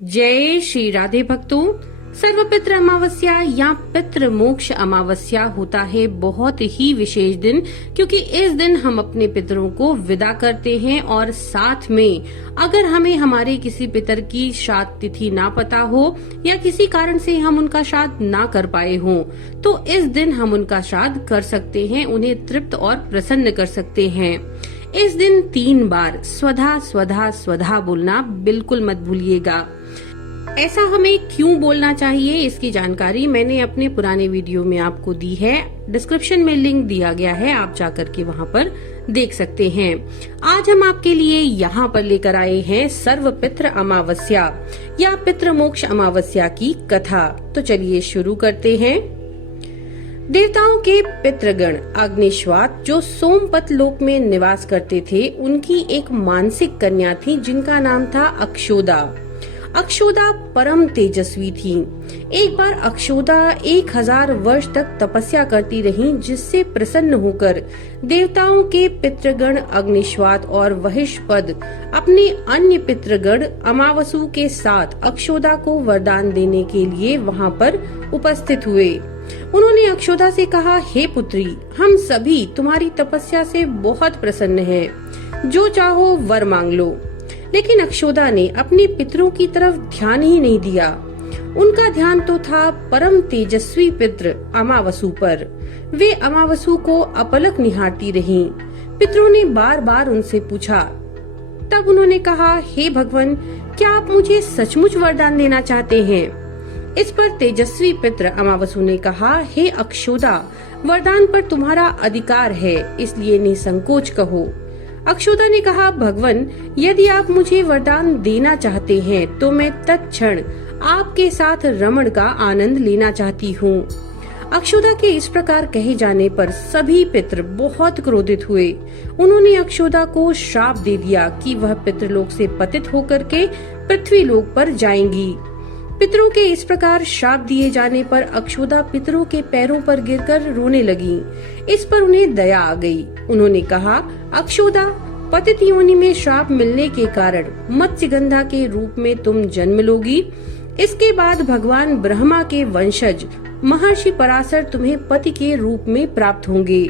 जय श्री राधे भक्तों। सर्वपित्र अमावस्या या पितृ मोक्ष अमावस्या होता है बहुत ही विशेष दिन, क्योंकि इस दिन हम अपने पितरों को विदा करते हैं और साथ में अगर हमें हमारे किसी पितर की श्राद्ध तिथि ना पता हो या किसी कारण से हम उनका श्राद्ध ना कर पाए हों, तो इस दिन हम उनका श्राद्ध कर सकते हैं, उन्हें तृप्त और प्रसन्न कर सकते हैं। इस दिन 3 बार स्वधा स्वधा स्वधा बोलना बिल्कुल मत भूलिएगा। ऐसा हमें क्यों बोलना चाहिए, इसकी जानकारी मैंने अपने पुराने वीडियो में आपको दी है। डिस्क्रिप्शन में लिंक दिया गया है, आप जाकर के वहां पर देख सकते हैं। आज हम आपके लिए यहाँ पर लेकर आए हैं सर्वपित्र अमावस्या या पितृ मोक्ष अमावस्या की कथा। तो चलिए शुरू करते हैं। देवताओं के पितृगण अग्निश्वात जो सोमपत लोक में निवास करते थे, उनकी एक मानसिक कन्या थी जिनका नाम था अक्षोदा। अक्षोदा परम तेजस्वी थी। एक बार अक्षोदा 1000 वर्ष तक तपस्या करती रहीं, जिससे प्रसन्न होकर देवताओं के पितृगण अग्निश्वात और वहिष्पद अपने अन्य पितृगण अमावसु के साथ अक्षोदा को वरदान देने के लिए वहां पर उपस्थित हुए। उन्होंने अक्षोदा से कहा, हे पुत्री, हम सभी तुम्हारी तपस्या से बहुत प्रसन्न हैं, जो चाहो वर मांग लो। लेकिन अक्षोदा ने अपने पितरों की तरफ ध्यान ही नहीं दिया। उनका ध्यान तो था परम तेजस्वी पितृ अमावसु पर। वे अमावसु को अपलक निहारती रहीं। पितरों ने बार बार उनसे पूछा। तब उन्होंने कहा, हे भगवान, क्या आप मुझे सचमुच वरदान देना चाहते हैं? इस पर तेजस्वी पितृ अमावसु ने कहा, हे अक्षोदा, वरदान पर तुम्हारा अधिकार है, इसलिए निसंकोच कहो। अक्षोदा ने कहा, भगवान, यदि आप मुझे वरदान देना चाहते हैं तो मैं तत्क्षण आपके साथ रमण का आनंद लेना चाहती हूँ। अक्षोदा के इस प्रकार कहे जाने पर सभी पितृ बहुत क्रोधित हुए। उन्होंने अक्षोदा को श्राप दे दिया कि वह पितृलोक से पतित होकर के पृथ्वी लोक पर जाएंगी। पितरों के इस प्रकार श्राप दिए जाने पर अक्षोदा पितरों के पैरों पर गिरकर रोने लगी। इस पर उन्हें दया आ गई। उन्होंने कहा, अक्षोदा, पतित योनि में श्राप मिलने के कारण मत्स्यगंधा के रूप में तुम जन्म लोगी। इसके बाद भगवान ब्रह्मा के वंशज महर्षि पराशर तुम्हें पति के रूप में प्राप्त होंगे।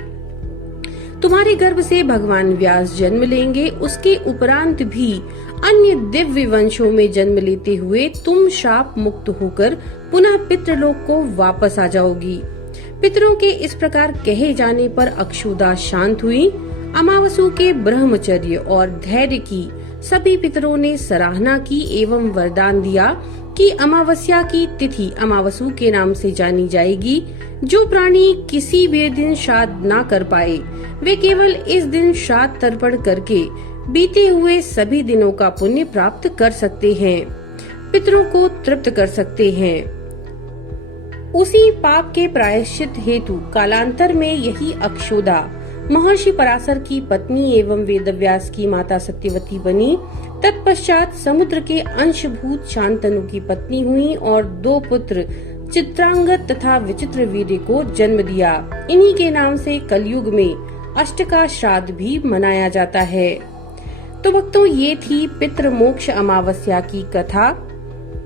तुम्हारे गर्भ से भगवान व्यास जन्म लेंगे। उसके उपरांत भी अन्य दिव्य वंशों में जन्म लेते हुए तुम श्राप मुक्त होकर पुनः पितृलोक को वापस आ जाओगी। पितरों के इस प्रकार कहे जाने पर अक्षोदा शांत हुई। अमावसु के ब्रह्मचर्य और धैर्य की सभी पितरों ने सराहना की एवं वरदान दिया कि अमावस्या की तिथि अमावसु के नाम से जानी जाएगी। जो प्राणी किसी भी दिन श्राद्ध न कर पाए, वे केवल इस दिन श्राद्ध तर्पण करके बीते हुए सभी दिनों का पुण्य प्राप्त कर सकते हैं, पितरों को तृप्त कर सकते हैं। उसी पाप के प्रायश्चित हेतु कालांतर में यही अक्षोदा महर्षि पराशर की पत्नी एवं वेदव्यास की माता सत्यवती बनी। तत्पश्चात समुद्र के अंशभूत शांतनु की पत्नी हुई और 2 पुत्र चित्रांगद तथा विचित्रवीर्य को जन्म दिया। इन्हीं के नाम से कलयुग में अष्टका श्राद्ध भी मनाया जाता है। तो भक्तों, ये थी पितृ मोक्ष अमावस्या की कथा।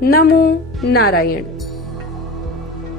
नमो नारायण।